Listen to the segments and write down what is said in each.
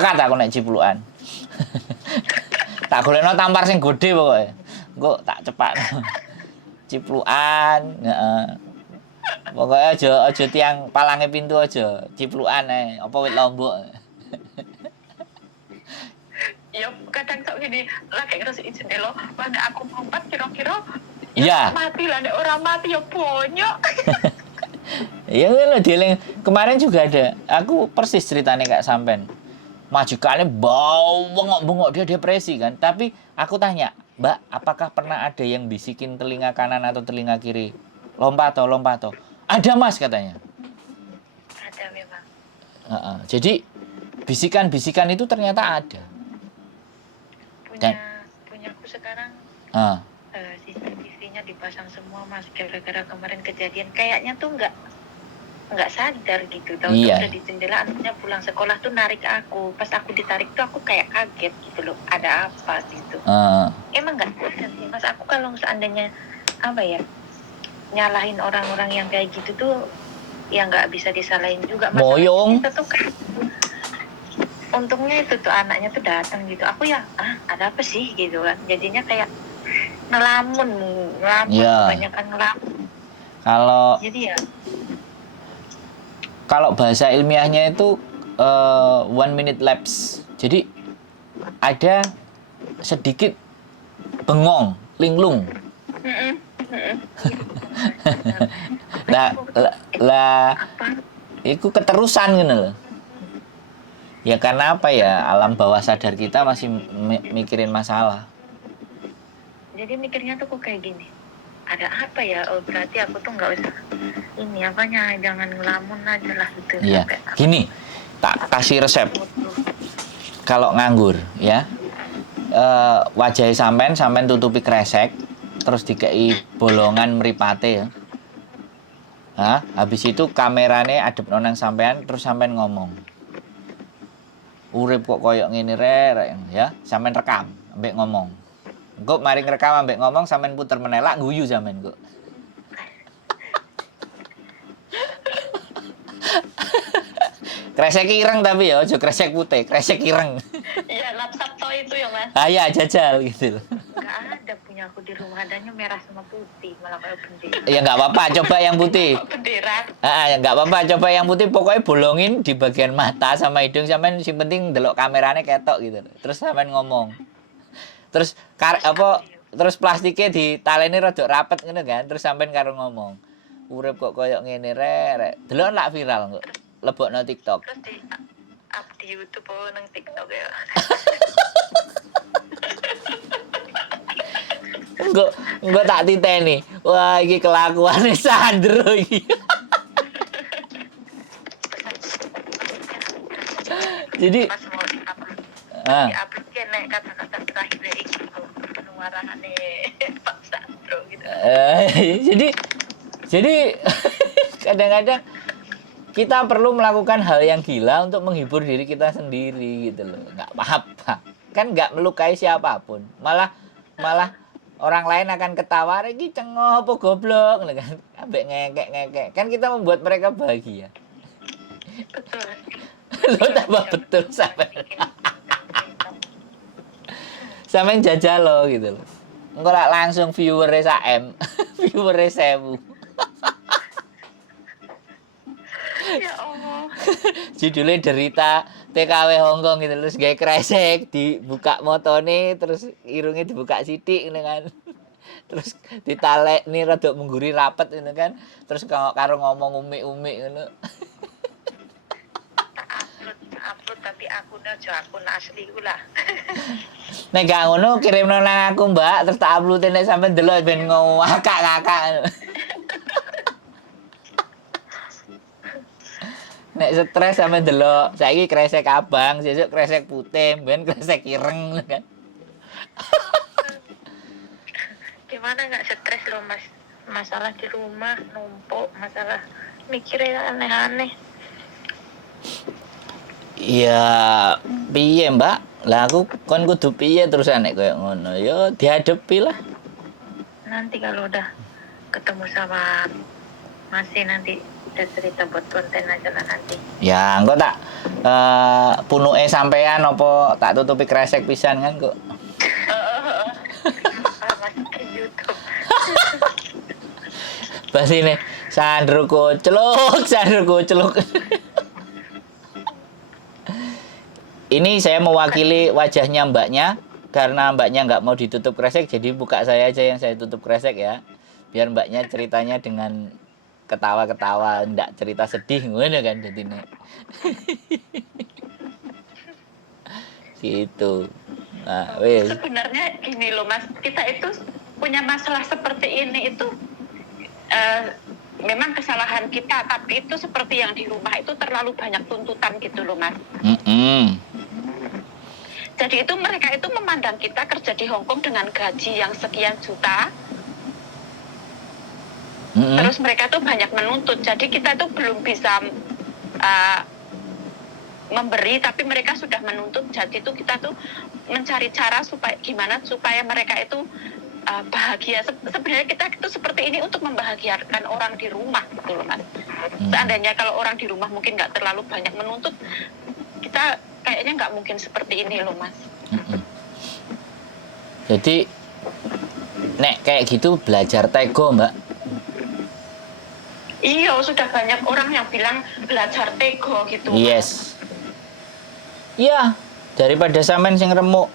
sepakat aku nek ciplukan. Tak golekno tampar sing gede pokoke. Engko tak cepakno. Ciplukan, heeh. Pokoke aja tiang palange pintu aja, ciplukan ae, apa wit lombok. Ya kadang tak gini, lagi ngerasa jendela, mana aku lompat kira-kira Iya. mati lah, nek orang mati ya bonyok. Ya lho dieling kemarin juga ada. Aku persis ceritanya kayak sampean. Majikannya bau bengok-bengok dia depresi kan. Tapi aku tanya, "Mbak, apakah pernah ada yang bisikin telinga kanan atau telinga kiri? Lompat toh. Ada Mas katanya. Ada memang. Jadi bisikan-bisikan itu ternyata ada. Punyaku sekarang CCTV-nya dipasang semua Mas, gara-gara kemarin kejadian kayaknya tuh nggak sadar gitu. Tahu Iya. udah di jendela, anaknya pulang sekolah tuh narik aku. Pas aku ditarik tuh aku kayak kaget gitu loh, ada apa gitu. Emang nggak sadar sih Mas, aku kalau seandainya apa ya nyalahin orang-orang yang kayak gitu tuh ya nggak bisa disalahin juga. Moyong. Kita tuh kan untungnya itu tuh anaknya tuh datang gitu, aku ya ada apa sih gitu kan, jadinya kayak ngelamun Ya. kebanyakan ngelamun. Jadi ya Kalau bahasa ilmiahnya itu 1 minute lapse. Jadi ada sedikit bengong, linglung. lah itu keterusan gitu loh. Ya karena apa ya, alam bawah sadar kita masih mikirin masalah. Jadi mikirnya tuh kok kayak gini, ada apa ya, oh berarti aku tuh nggak usah ini apanya, jangan ngelamun aja lah gitu. Iya, gini, tak kasih resep. Kalau nganggur ya, wajah sampean tutupi kresek, terus dikei bolongan mripate ya. Habis itu kamerane adep nang sampean, terus sampean ngomong. Urip kok koyok ngene rek ya, sampean rekam ambek ngomong. Engko mari ngrekam ambek ngomong sampean puter menelak guyu sampean kok. Kresek ireng tapi ya, aja kresek putih, kresek ireng. Iya, lap sabto itu ya Mas. Ya jajal gitu loh. Nggak ada punya aku di rumah, adanya merah sama putih, malah kayak bendera. Ya nggak apa-apa, coba yang putih. Bendera. Ya nggak apa-apa, coba yang putih, pokoknya bolongin di bagian mata sama hidung sampean, sing penting delok kamerane ketok gitu. Terus sampean ngomong. Terus terus plastiknya ditaleni rada rapet ngono kan, terus sampean karo ngomong. Urip kok koyo ngene rek. Delok lak viral kok. Lebokno TikTok. Terus di up di YouTube atau nang TikTok ya. Enggak tak titeni. Wah, iki kelakuane Sandro iki. Jadi Pas mau di-upload nek kata-kata terakhir iki pengarahane Pak Sandro gitu. Jadi kadang-kadang kita perlu melakukan hal yang gila untuk menghibur diri kita sendiri gitu loh. Nggak apa-apa. Kan nggak melukai siapapun. Malah orang lain akan ketawa, "Iki cengoh apa goblok?" kan. Ambek ngekek. Kan kita membuat mereka bahagia. Betul. Lo tambah betul sampean jajal lo gitu loh. Engko lak langsung viewer-e sak M, viewer-e 1000. Ya Allah. Judulnya derita TKW Hongkong gitu, terus gawe kresek dibuka motone, terus irungnya dibuka sithik gitu kan. Terus ditalekni rada mengguri rapet gitu kan. Terus karo ngomong umi-umi ngono. Upload tapi akunnya aja akun asli ku lah. Nek gak ngono kirimno nang aku, Mbak, terus tak upload nek sampean delok ben ngakak-ngakak. Nek stres sampe delok, saiki kresek abang, sesuk kresek putih, ben kresek ireng kan. Gimana nggak stres loh Mas? Masalah di rumah numpuk, masalah mikirnya aneh-aneh. Iya, piye, Mbak? Lah aku kon kudu piye terus nek koyo ngono. Ya dihadapi lah. Nanti kalau udah ketemu sama Masih nanti udah cerita buat konten aja lah nanti. Ya, engko tak punuke sampean apa tak tutupi kresek pisan kan kok. Masuk ke YouTube. Pas ini Sandro kuceluk. Ini saya mewakili wajahnya mbaknya karena mbaknya nggak mau ditutup kresek, jadi buka saya aja yang saya tutup kresek ya. Biar mbaknya ceritanya dengan ketawa-ketawa, ndak cerita sedih ngono kan jadinya. Gitu. Nah, wes. Sebenarnya gini loh Mas, kita itu punya masalah seperti ini itu memang kesalahan kita, tapi itu seperti yang di rumah itu terlalu banyak tuntutan gitu loh Mas. Jadi itu mereka itu memandang kita kerja di Hong Kong dengan gaji yang sekian juta. Terus mereka tuh banyak menuntut. Jadi kita tuh belum bisa memberi, tapi mereka sudah menuntut. Jadi itu kita tuh mencari cara supaya gimana supaya mereka itu bahagia. Sebenarnya kita itu seperti ini untuk membahagiakan orang di rumah gitu loh Mas. Seandainya kalau orang di rumah mungkin nggak terlalu banyak menuntut, kita kayaknya nggak mungkin seperti ini loh Mas. Jadi nek kayak gitu belajar tego Mbak. Iya, sudah banyak orang yang bilang belajar tego gitu. Yes. Iya, daripada sampean sing remuk.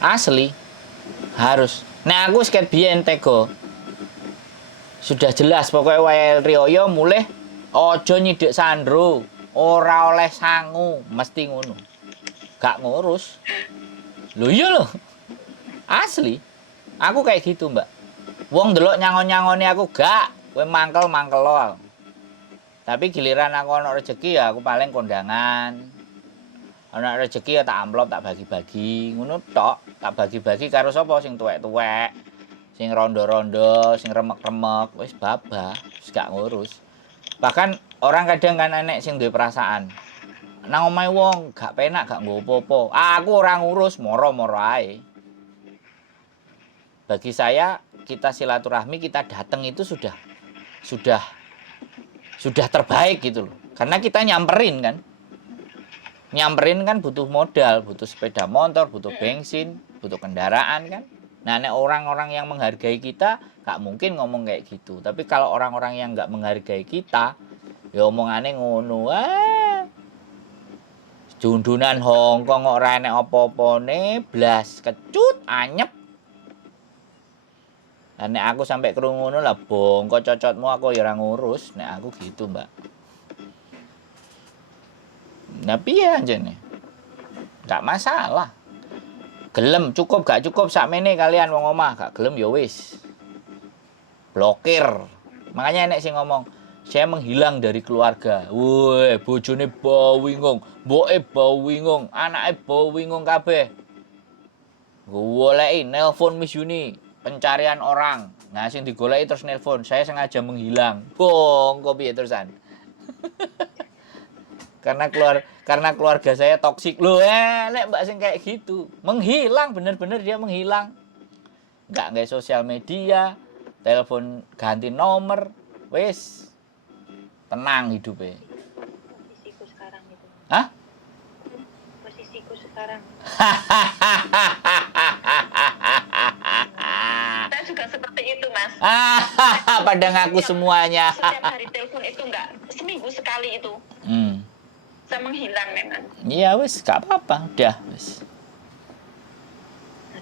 Asli. Harus. Nah aku sket biyen tego. Sudah jelas pokoknya wae riyo mulih ojo nyidik Sandro, ora oleh sangu, mesti ngono. Gak ngurus. Lho iya lho. Asli. Aku kayak gitu, Mbak. Wong ndelok nyangon-nyangoni aku gak, kowe mangkel-mangkel lo. Tapi giliran aku ana rezeki ya aku paling kondangan. Ana rezeki ya tak amplop, tak bagi-bagi, ngono tok. Tak bagi-bagi karo sapa sing tuwek-tuwek, sing rondo-rondo, sing remek-remek, wis babah, wis gak ngurus. Bahkan orang kadang kan enek sing duwe perasaan. Nang omahe wong gak penak, gak nggo apa-apa. Aku ora ngurus, moro-moro ae. Bagi saya kita silaturahmi, kita datang itu sudah terbaik gitu loh. Karena kita nyamperin kan. Nyamperin kan butuh modal, butuh sepeda motor, butuh bensin, butuh kendaraan kan. Nah, nek orang-orang yang menghargai kita gak mungkin ngomong kayak gitu. Tapi kalau orang-orang yang gak menghargai kita, ya omongane ngono. Jundunan Hongkong ora enek apa-apane, blas kecut anyep. Nah, nek aku sampai krungu ngono lah bongko cocotmu aku ya ora ngurus. Nek aku gitu, Mbak. Nah, piye anjene? Gak masalah. Gelem cukup gak cukup sakmene kalian wong omah, gak gelem ya wis. Blokir. Makanya enek sing ngomong, saya menghilang dari keluarga. Woi, bojone bawingung, mboke bawingung, anake bawingung kabeh. Goleki nelpon Miss Yuni, pencarian orang. Nah, sing digoleki terus nelpon, saya sengaja menghilang. Bongko piye terusan? Karena keluarga saya toksik. Loh, nek mbak sing kayak gitu. Menghilang, bener-bener dia menghilang. Nggak sosial media, telepon ganti nomor, wis. Tenang hidupnya. Posisiku sekarang itu. Hah? Posisiku sekarang. Saya juga seperti itu, Mas. Pada ngaku semuanya. Setiap hari telepon itu enggak, seminggu sekali itu. Saya menghilang memang. Iya wis, gak apa-apa, udah wis.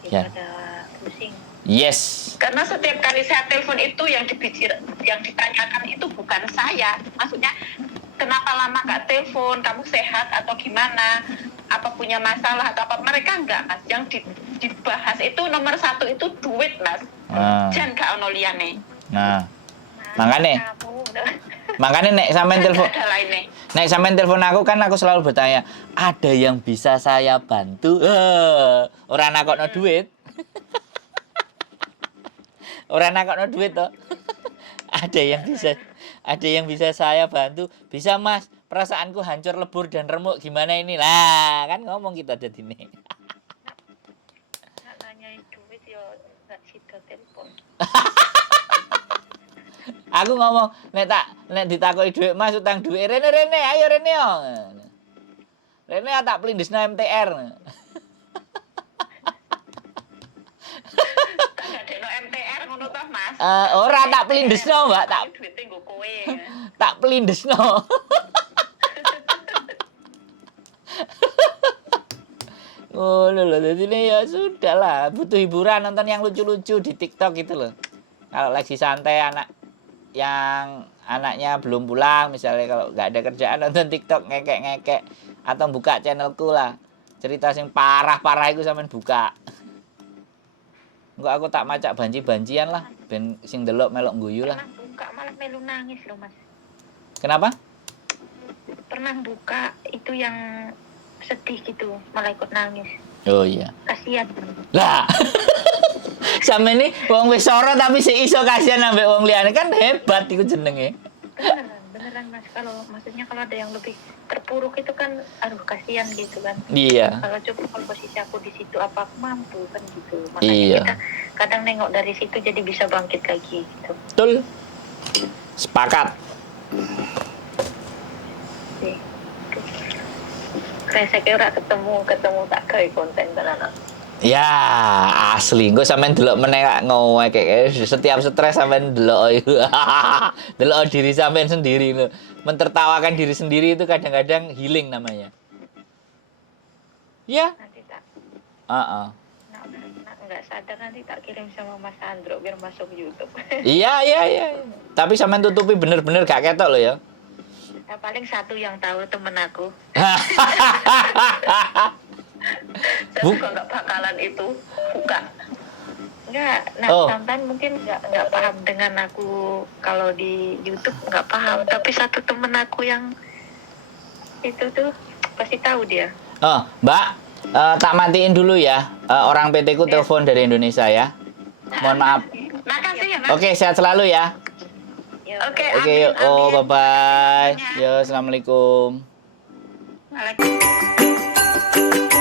Daripada pusing. Yes. Karena setiap kali saya telepon itu yang ditanyakan itu bukan saya. Maksudnya kenapa lama gak telepon, kamu sehat atau gimana, apa punya masalah atau apa, mereka enggak, Mas. Yang dibahas itu nomor satu itu duit, Mas. Jangan gak ono liyane. Nah, makanya nek sampean telepon aku kan aku selalu bertanya, ada yang bisa saya bantu? Ora nakokno duit. Ora nakokno duit toh. Ada yang bisa saya bantu? Bisa, Mas. Perasaanku hancur lebur dan remuk, gimana ini? Lah, kan ngomong kita jadine. Nanyain duit yo gak sida telepon. Aku ngomong nek ditakoki dhuwit Mas utang dhuwit Rene ayo Rene yo. Rene tak plindesno MTR. Tak gadekno MTR ngono toh, Mas. Ora tak plindesno, Mbak, tak duwite nggo kowe. tak plindesno. Oh lho, jadi ya sudah lah, butuh hiburan nonton yang lucu-lucu di TikTok gitu loh. Kalau lagi santai yang anaknya belum pulang, misalnya kalau nggak ada kerjaan nonton TikTok ngekek atau buka channelku lah. Cerita sing parah-parah itu sampean buka. Enggak aku tak macak banci-bancian lah, ben sing delok melok guyu lah. Pernah buka malah melu nangis loh, Mas. Kenapa? Pernah buka itu yang sedih gitu, malah ikut nangis. Oh iya. Kasihan. Lah. Sampe ini wong wis soro tapi sik iso kasihan ambek wong liyane kan hebat iku jenenge. Beneran Mas, maksudnya kalau ada yang lebih terpuruk itu kan aduh kasihan gitu kan. Iya. Kalau posisi aku di situ apa aku mampu kan gitu. Makanya Iya. kita kadang nengok dari situ jadi bisa bangkit lagi gitu. Betul. Sepakat. Sih. Kreseknya ora ketemu tak gawe konten tenan. Ya, asli. Engko sampean delok meneh ngowe kayak setiap stres sampean delok. Delok diri sampean sendiri lho. Mentertawakan diri sendiri itu kadang-kadang healing namanya. Ya. Nanti tak Heeh. nggak sadar nanti tak kirim sama Mas Andro biar masuk YouTube. Iya. Tapi sampean tutupi bener-bener gak ketok lho ya. Nah, paling satu yang tahu temen aku. Saya juga nggak bakalan itu buka. Nggak, sampai mungkin nggak paham dengan aku kalau di YouTube nggak paham. Tapi satu temen aku yang itu tuh pasti tahu dia. Oh, Mbak, tak matiin dulu ya. Orang PT ku telepon dari Indonesia ya. Mohon maaf. Makasih ya, Mas. Oke, sehat selalu ya. Oke, yuk. Oh, bye-bye. Yo, assalamualaikum. Waalaikumsalam.